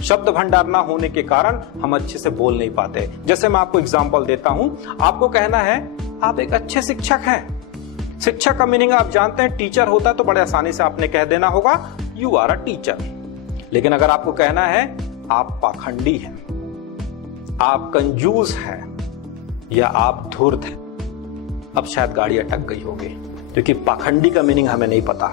शब्द भंडार ना होने के कारण हम अच्छे से बोल नहीं पाते। जैसे मैं आपको एग्जांपल देता हूं, आपको कहना है आप एक अच्छे शिक्षक हैं। शिक्षक का मीनिंग आप जानते हैं, टीचर होता है तो बड़े आसानी से आपने कह देना होगा यू आर अ टीचर। लेकिन अगर आपको कहना है आप पाखंडी हैं, आप कंजूस हैं या आप धूर्त हैं, अब शायद गाड़ी अटक गई होगी, क्योंकि पाखंडी का मीनिंग हमें नहीं पता,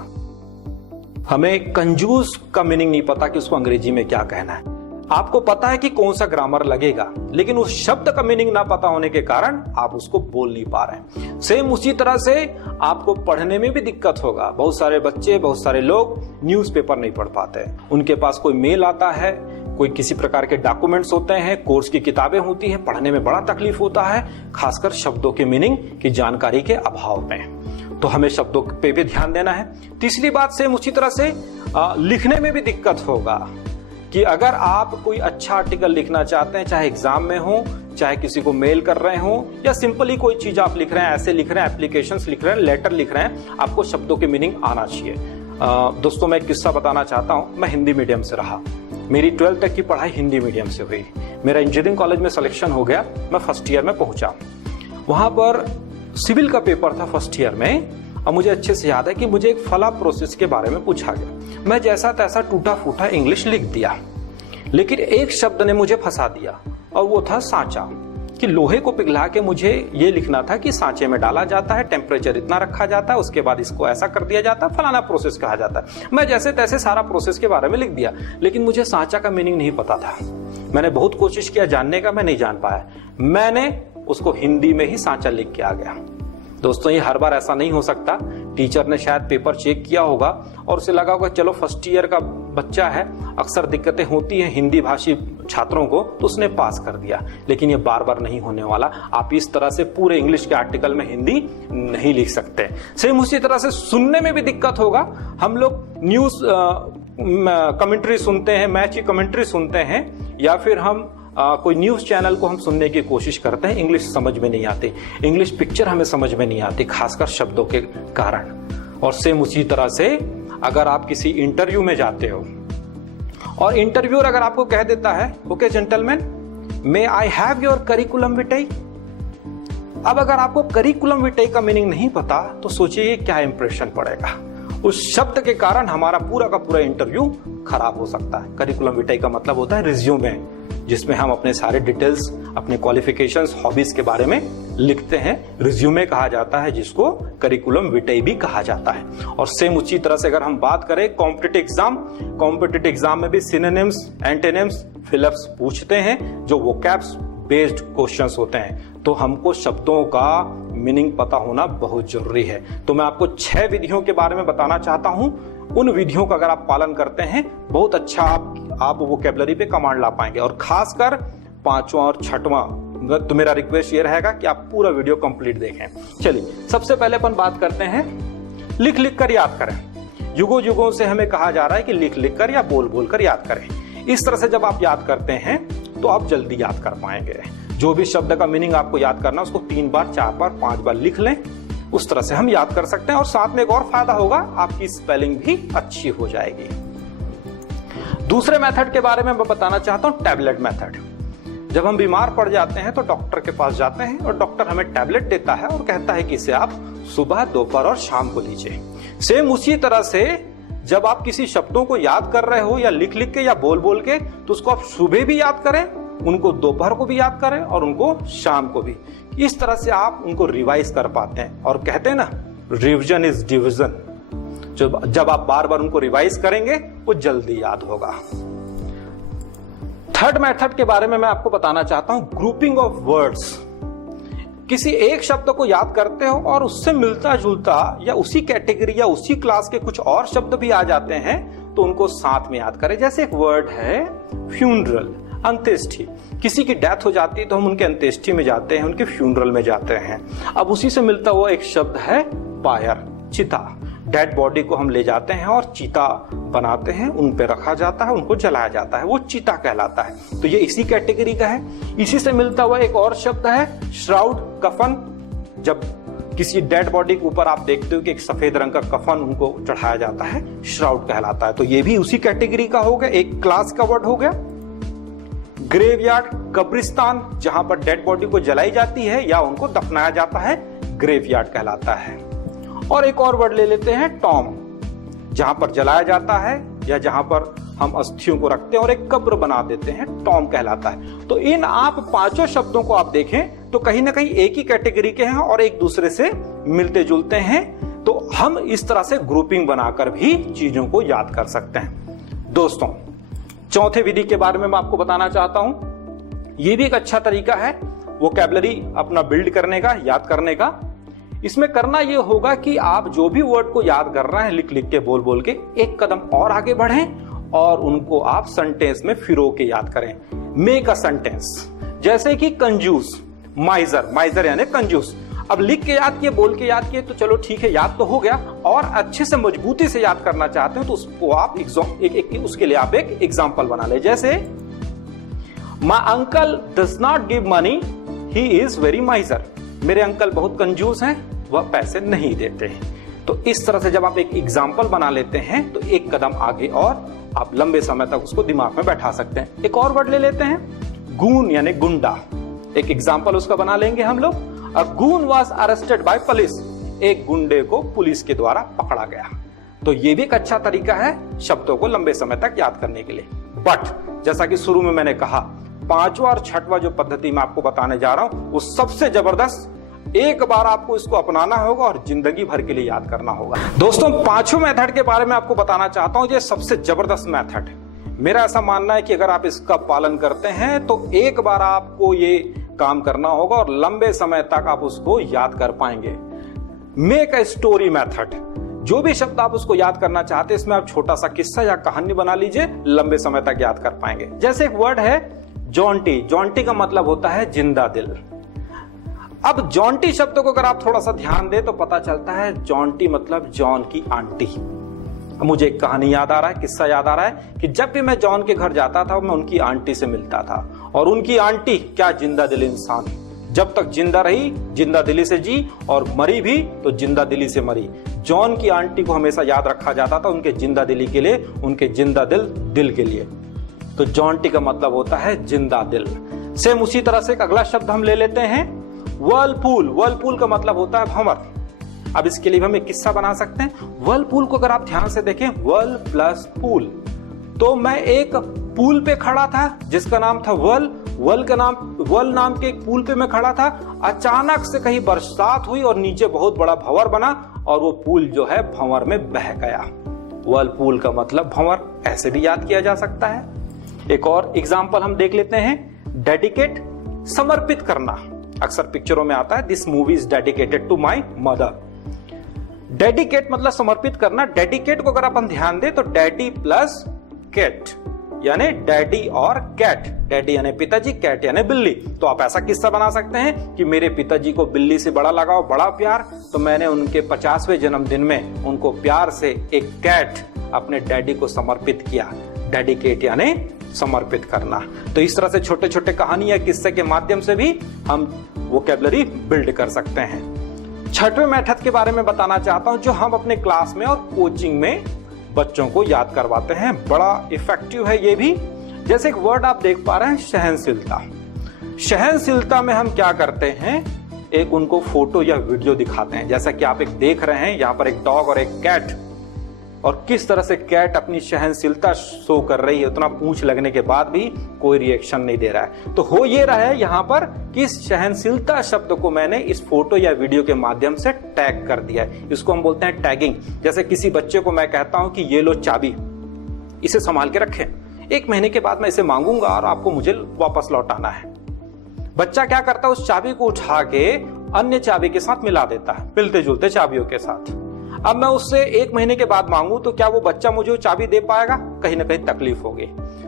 हमें कंजूस का मीनिंग नहीं पता कि उसको अंग्रेजी में क्या कहना है। आपको पता है कि कौन सा ग्रामर लगेगा, लेकिन उस शब्द का मीनिंग ना पता होने के कारण आप उसको बोल नहीं पा रहे हैं। सेम उसी तरह से आपको पढ़ने में भी दिक्कत होगा। बहुत सारे बच्चे, बहुत सारे लोग न्यूज़पेपर नहीं पढ़ पाते। उनके पास कोई मेल आता है, कोई किसी प्रकार के डॉक्यूमेंट्स होते हैं, कोर्स की किताबें होती हैं, पढ़ने में बड़ा तकलीफ होता है, खासकर शब्दों के मीनिंग की जानकारी के अभाव में। तो हमें शब्दों पे भी ध्यान देना है। तीसरी बात, सेम उसी तरह से लिखने में भी दिक्कत होगा कि अगर आप कोई अच्छा आर्टिकल लिखना चाहते हैं, चाहे एग्जाम में हो, चाहे किसी को मेल कर रहे हो, या सिंपली कोई चीज आप लिख रहे हैं, ऐसे लिख रहे हैं, एप्लीकेशंस लिख रहे हैं, लेटर लिख रहे हैं, आपको शब्दों के मीनिंग आना चाहिए। दोस्तों, मैं एक किस्सा बताना चाहता हूं। मैं हिंदी मीडियम से रहा, मेरी 12th तक की पढ़ाई हिंदी मीडियम से हुई। मेरा इंजीनियरिंग कॉलेज में सिलेक्शन हो गया, मैं फर्स्ट ईयर में पहुंचा। वहां पर सिविल का पेपर था फर्स्ट ईयर में, और मुझे अच्छे से याद है कि मुझे एक फला प्रोसेस के बारे में पूछा गया। मैं जैसा तैसा टूटा फूटा इंग्लिश लिख दिया, लेकिन एक शब्द ने मुझे फंसा दिया, और वो था सांचा। कि लोहे को पिघला के मुझे ये लिखना था कि सांचे में डाला जाता है, टेम्परेचर इतना रखा जाता है, उसके बाद इसको ऐसा कर दिया जाता है, फलाना प्रोसेस कहा जाता है। मैं जैसे तैसे सारा प्रोसेस के बारे में लिख दिया, लेकिन मुझे सांचा का मीनिंग नहीं पता था। मैंने बहुत कोशिश किया जानने का, मैं नहीं जान पाया। मैंने उसको हिंदी में ही सांचा लिख के आ गया। दोस्तों, ये हर बार ऐसा नहीं हो सकता। टीचर ने शायद पेपर चेक किया होगा और उसे लगा होगा चलो फर्स्ट ईयर का बच्चा है, अक्सर दिक्कतें होती हैं हिंदी भाषी छात्रों को, तो उसने पास कर दिया। लेकिन ये बार बार नहीं होने वाला। आप इस तरह से पूरे इंग्लिश के आर्टिकल में हिंदी नहीं लिख सकते। सेम उसी तरह से सुनने में भी दिक्कत होगा। हम लोग न्यूज कमेंट्री सुनते हैं, मैच की कमेंट्री सुनते हैं, या फिर हम कोई न्यूज चैनल को हम सुनने की कोशिश करते हैं, इंग्लिश समझ में नहीं आती, इंग्लिश पिक्चर हमें समझ में नहीं आती, खासकर शब्दों के कारण। और सेम उसी तरह से अगर आप किसी इंटरव्यू में जाते हो और इंटरव्यूअर अगर आपको कह देता है okay gentleman, may I have your curriculum vitae. अब अगर आपको करिकुलम विटाई का मीनिंग नहीं पता तो सोचिए क्या इंप्रेशन पड़ेगा। उस शब्द के कारण हमारा पूरा का पूरा इंटरव्यू खराब हो सकता है। करिकुलम विटाई का मतलब होता है रिज्यूमे, जिसमें हम अपने सारे डिटेल्स, अपने क्वालिफिकेशंस, हॉबीज के बारे में लिखते हैं। रिज्यूमे कहा जाता है, जिसको करिकुलम विटाई भी कहा जाता है। और सेम उसी तरह से अगर हम बात करें कॉम्पिटिटिव एग्जाम में भी सिनोनिम्स, एंटोनिम्स, फिलअप्स पूछते हैं, जो वोकैब्स बेस्ड क्वेश्चंस होते हैं। तो हमको शब्दों का मीनिंग पता होना बहुत जरूरी है। तो मैं आपको 6 विधियों के बारे में बताना चाहता हूं। उन विधियों का अगर आप पालन करते हैं, बहुत अच्छा आप वोकैबुलरी पे कमांड ला पाएंगे। और खासकर 5वां और 6वां, तो मेरा रिक्वेस्ट ये रहेगा कि आप पूरा वीडियो कंप्लीट देखें। चलिए, सबसे पहले अपन बात करते हैं लिख लिख कर याद करें। युगों युगों से हमें कहा जा रहा है कि लिख लिख कर या बोल बोल कर याद करें। इस तरह से जब आप याद करते हैं तो आप जल्दी याद कर पाएंगे। जो भी शब्द का मीनिंग आपको याद करना, उसको 3 बार, 4 बार, 5 बार लिख लें। उस तरह से हम याद कर सकते हैं। और साथ में एक और फायदा होगा, आपकी स्पेलिंग भी अच्छी हो जाएगी। दूसरे मेथड के बारे में मैं बताना चाहता हूं, टैबलेट मेथड। जब हम बीमार पड़ जाते हैं तो डॉक्टर के पास जाते हैं और डॉक्टर हमें टैबलेट देता है और कहता है कि इसे आप सुबह, दोपहर और शाम को लीजिए। सेम उसी तरह से जब आप किसी शब्दों को याद कर रहे हो, या लिख लिख के या बोल बोल के, तो उसको आप सुबह भी याद करें, उनको दोपहर को भी याद करें और उनको शाम को भी। इस तरह से आप उनको रिवाइज कर पाते हैं। और कहते हैं ना, रिविजन इज डिवीजन। जब आप बार बार उनको रिवाइज करेंगे वो जल्दी याद होगा। थर्ड मेथड के बारे में मैं आपको बताना चाहता हूं, ग्रुपिंग ऑफ वर्ड्स। किसी एक शब्द को याद करते हो और उससे मिलता जुलता या उसी कैटेगरी या उसी क्लास के कुछ और शब्द भी आ जाते हैं, तो उनको साथ में याद करें। जैसे एक वर्ड है फ्यूनरल, अंत्येष्टि। किसी की डेथ हो जाती है तो हम उनके अंत्येष्टि में जाते हैं, उनके फ्यूनरल में जाते हैं। अब उसी से मिलता हुआ एक शब्द है पायर, चिता। डेड बॉडी को हम ले जाते हैं और चिता बनाते हैं, उन पे रखा जाता है, उनको जलाया जाता है, वो चिता कहलाता है। तो ये इसी कैटेगरी का है। इसी से मिलता हुआ एक और शब्द है श्राउड, कफन। जब किसी डेड बॉडी के ऊपर आप देखते हो कि एक सफेद रंग का कफन उनको चढ़ाया जाता है, श्राउड कहलाता है। तो ये भी उसी कैटेगरी का हो गया, एक क्लास का वर्ड हो गया। ग्रेवयार्ड कब्रिस्तान, जहां पर डेड बॉडी को जलाई जाती है या उनको दफनाया जाता है, ग्रेवयार्ड कहलाता है। और एक और वर्ड ले लेते हैं टॉम, जहां पर जलाया जाता है या जहां पर हम अस्थियों को रखते हैं और एक कब्र बना देते हैं, टॉम कहलाता है। तो इन आप पांचों शब्दों को आप देखें तो कहीं ना कहीं एक ही कैटेगरी के हैं और एक दूसरे से मिलते जुलते हैं। तो हम इस तरह से ग्रुपिंग बनाकर भी चीजों को याद कर सकते हैं। दोस्तों, चौथे विधि के बारे में मैं आपको बताना चाहता हूं। यह भी एक अच्छा तरीका है वोकैबुलरी अपना बिल्ड करने का, याद करने का। इसमें करना यह होगा कि आप जो भी वर्ड को याद कर रहे हैं लिख लिख के, बोल बोल के, एक कदम और आगे बढ़ें और उनको आप सेंटेंस में फिरो के याद करें। मेक अ सेंटेंस, जैसे कि कंजूस, माइजर, माइजर यानी कंजूस। अब लिख के याद किए, बोल के याद किए तो चलो ठीक है, याद तो हो गया। और अच्छे से मजबूती से याद करना चाहते हो तो उसको आप उसके लिए आप एक एग्जाम्पल बना ले। जैसे my uncle does not give money, he is very माइजर। मेरे अंकल बहुत कंजूस हैं, वह पैसे नहीं देते। तो इस तरह से जब आप एक एग्जाम्पल बना लेते हैं तो एक कदम आगे और आप लंबे समय तक उसको दिमाग में बैठा सकते हैं। एक और वर्ड ले लेते हैं, गून यानी गुंडा। एक एग्जाम्पल उसका बना लेंगे हम लोग। A goon was arrested by police, एक गुंडे को पुलिस के द्वारा पकड़ा गया। तो ये भी एक अच्छा तरीका है शब्दों को लंबे समय तक याद करने के लिए। बट जैसा कि शुरू में मैंने कहा, पांचवा और छठवा जो पद्धति मैं आपको बताने जा रहा हूं वो सबसे जबरदस्त। एक बार आपको इसको अपनाना होगा और जिंदगी भर के लिए याद करना होगा। दोस्तों, पांचों मेथड के बारे में आपको बताना चाहता हूं। ये सबसे जबरदस्त मेथड है। मेरा ऐसा मानना है कि अगर आप इसका पालन करते हैं तो एक बार आपको ये काम करना होगा और लंबे समय तक आप उसको याद कर पाएंगे। मेक अ स्टोरी मेथड, जो भी शब्द आप उसको याद करना चाहते हैं इसमें आप छोटा सा किस्सा या कहानी बना लीजिए, लंबे समय तक याद कर पाएंगे। जैसे एक वर्ड है जॉन्टी। जॉन्टी का मतलब होता है जिंदा दिल। अब जॉन्टी शब्द को अगर आप थोड़ा सा ध्यान दें तो पता चलता है जॉन्टी मतलब जॉन की आंटी। मुझे एक कहानी याद आ रहा है, किस्सा याद आ रहा है कि जब भी मैं जॉन के घर जाता था मैं उनकी आंटी से मिलता था। और उनकी आंटी क्या जिंदा दिल इंसान, जब तक जिंदा रही जिंदा दिली से जी और मरी भी तो जिंदा दिली से मरी। जॉन की आंटी को हमेशा याद रखा जाता था उनके जिंदा दिली के लिए, उनके जिंदा दिल के लिए। तो जॉन्टी का मतलब होता है जिंदा दिल। सेम उसी तरह से एक अगला शब्द हम ले लेते हैं, वर्लपूल। वर्लपूल का मतलब होता है भंवर। अब इसके लिए हम एक किस्सा बना सकते हैं। वर्लपूल को अगर आप ध्यान से देखें, वर्ल प्लस पूल, तो मैं एक पूल पे खड़ा था जिसका नाम था वर्ल नाम के एक पूल पे मैं खड़ा था। अचानक से कहीं बरसात हुई और नीचे बहुत बड़ा भंवर बना और वो पूल जो है भंवर में बह गया। वर्लपूल का मतलब भंवर, ऐसे भी याद किया जा सकता है। एक और एग्जाम्पल हम देख लेते हैं, डेडिकेट, समर्पित करना। अक्सर पिक्चरों में आता है this movie is dedicated to my mother. Dedicate मतलब समर्पित करना। डेडिकेट को अगर अपन ध्यान दें तो डैडी प्लस कैट यानी डैडी और कैट। डैडी यानी पिताजी, कैट यानी बिल्ली। तो आप ऐसा किस्सा बना सकते हैं कि मेरे पिताजी को बिल्ली से बड़ा लगाव, बड़ा प्यार, तो मैंने उनके 50वें जन्मदिन में उनको प्यार से एक कैट अपने डैडी को समर्पित किया। डेडिकेट यानी समर्पित करना। तो इस तरह से छोटे छोटे कहानी या किस्से के माध्यम से भी हम वोकैबुलरी बिल्ड कर सकते हैं। छठवें मेथड के बारे में बताना चाहता हूं जो हम अपने क्लास में और कोचिंग में बच्चों को याद करवाते हैं। बड़ा इफेक्टिव है ये भी। जैसे एक वर्ड आप देख पा रहे हैं, सहनशीलता। सहनशीलता में हम क्या करते हैं, एक उनको फोटो या वीडियो दिखाते हैं। जैसा कि आप एक देख रहे हैं, यहां पर एक डॉग और एक कैट, और किस तरह से कैट अपनी सहनशीलता शो कर रही है। उतना पूंछ लगने के बाद भी कोई रिएक्शन नहीं दे रहा है। तो हो ये रहा है यहां पर कि सहनशीलता शब्द को मैंने इस फोटो या वीडियो के माध्यम से टैग कर दिया है। इसको हम बोलते हैं टैगिंग। जैसे किसी बच्चे को मैं कहता हूं कि ये लो चाबी, इसे संभाल के रखें, 1 महीने के बाद मैं इसे मांगूंगा और आपको मुझे वापस लौटाना है। बच्चा क्या करता है, उस चाबी को उठा के अन्य चाबी के साथ मिला देता है, मिलते जुलते चाबियों के साथ। अब मैं उससे 1 महीने के बाद मांगू तो क्या वो बच्चा मुझे वो चाबी दे पाएगा? कहीं ना कहीं तकलीफ होगी।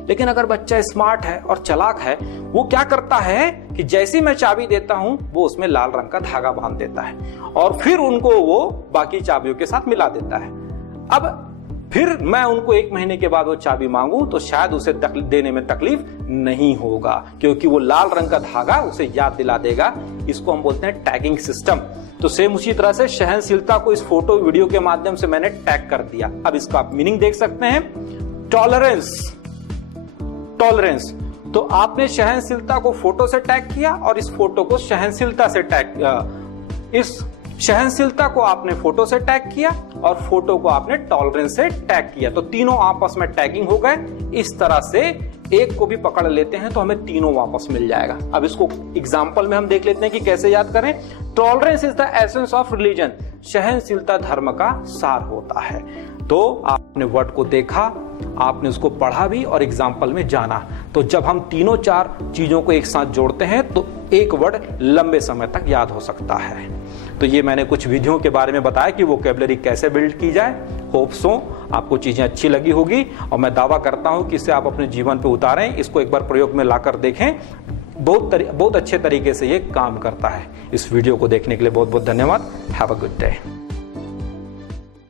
लेकिन अगर बच्चा स्मार्ट है और चालाक है, वो क्या करता है कि जैसी मैं चाबी देता हूं वो उसमें लाल रंग का धागा बांध देता है और फिर उनको वो बाकी चाबियों के साथ मिला देता है। अब फिर मैं उनको 1 महीने के बाद वो चाबी मांगू तो शायद उसे देने में तकलीफ नहीं होगा, क्योंकि वो लाल रंग का धागा उसे याद दिला देगा। इसको हम बोलते हैं टैगिंग सिस्टम। तो सेम उसी तरह से सहनशीलता को इस फोटो वीडियो के माध्यम से मैंने टैग कर दिया। अब इसका आप मीनिंग देख सकते हैं, टॉलरेंस। टॉलरेंस तो आपने सहनशीलता को फोटो से टैग किया और इस फोटो को सहनशीलता से टैग इस सहनशीलता को आपने फोटो से टैग किया और फोटो को आपने टॉलरेंस से टैग किया, तो तीनों आपस में टैगिंग हो गए। इस तरह से एक को भी पकड़ लेते हैं तो हमें तीनों वापस मिल जाएगा। अब इसको एग्जांपल में हम देख लेते हैं कि कैसे याद करें। Tolerance is the essence of religion, सहनशीलता धर्म का सार होता है। तो आपने वर्ड को देखा, आपने उसको पढ़ा भी और एग्जाम्पल में जाना। तो जब हम तीनों चार चीजों को एक साथ जोड़ते हैं तो एक वर्ड लंबे समय तक याद हो सकता है। तो ये मैंने कुछ विधियों के बारे में बताया कि वोकैबुलरी कैसे बिल्ड की जाए। होप सो आपको चीजें अच्छी लगी होगी और मैं दावा करता हूं कि इसे आप अपने जीवन पे उतारें, इसको एक बार प्रयोग में लाकर देखें। बहुत अच्छे तरीके से ये काम करता है। इस वीडियो को देखने के लिए बहुत बहुत धन्यवाद। Have a good day.